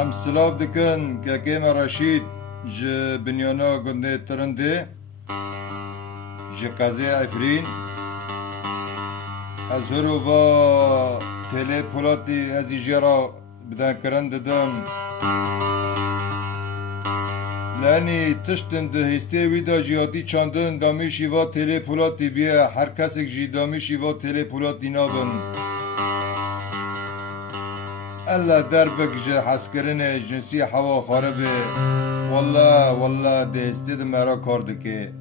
ام سلاف دکن که کم رشید ج بنیانا گنده ترنده ج قضی افرین از هرو و تله پولاتی از ایجارا بدن کرن ددم لانی تشتن ده هسته ویدا جیادی چاندن دامیشی و تله پولاتی بیه هر کسک جی دامیشی و تله پولاتی نابن الله دربك جه حسكرين جنسي حوا خربه والله ده استد مرا کار دکه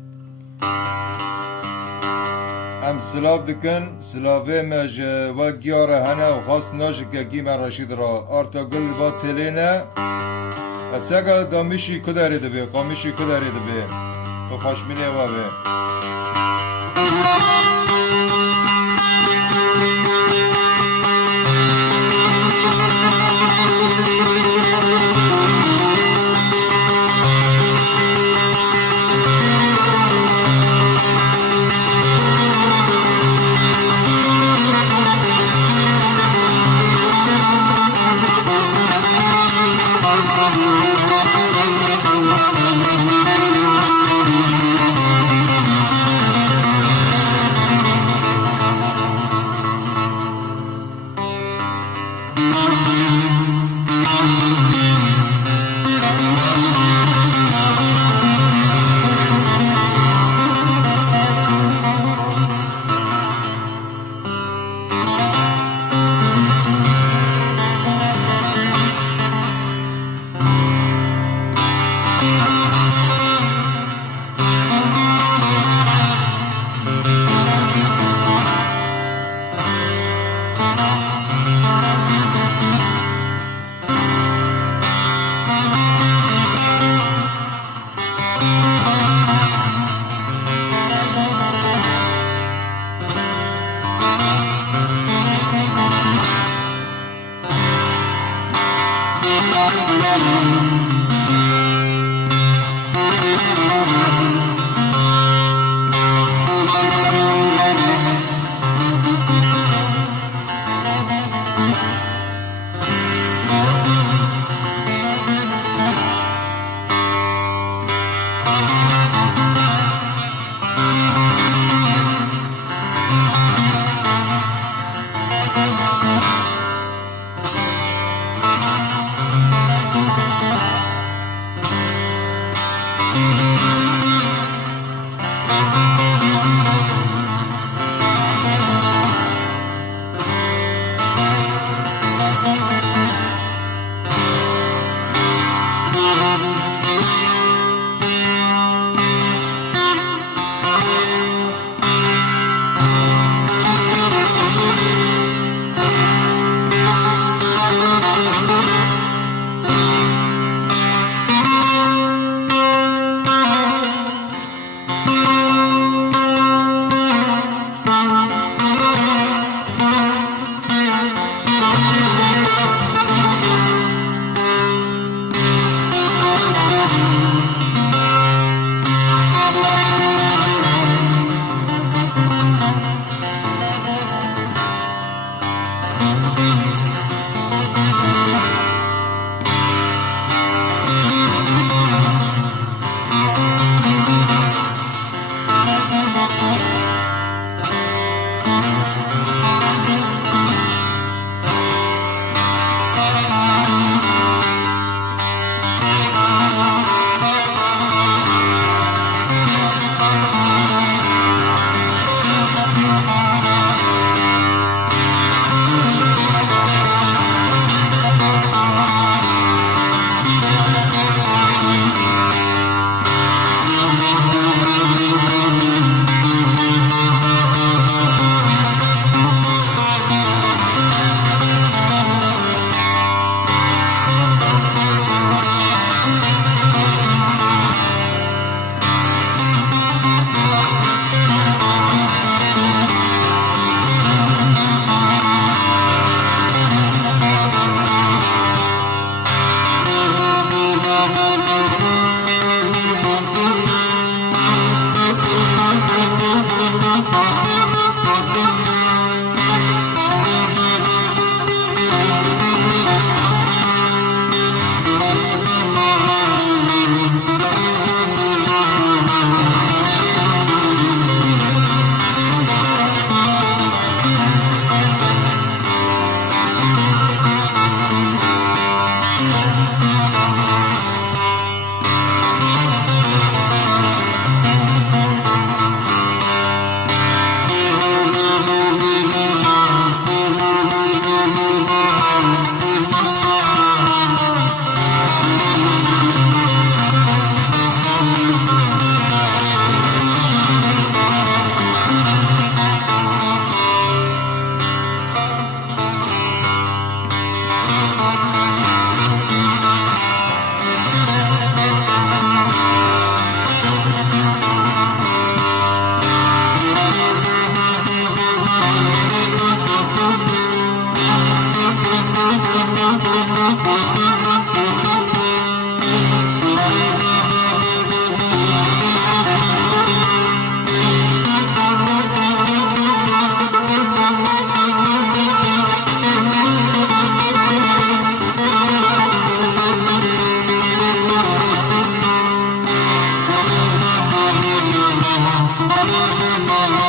ام سلاف دکن سلافه مج و گیاره هنه و خاص ناجه که گیم رشید را آرتا گل و تلینه سگا دامیشی کداری دبه قامیشی کداری دبه تو خاشمینه و به Thank you.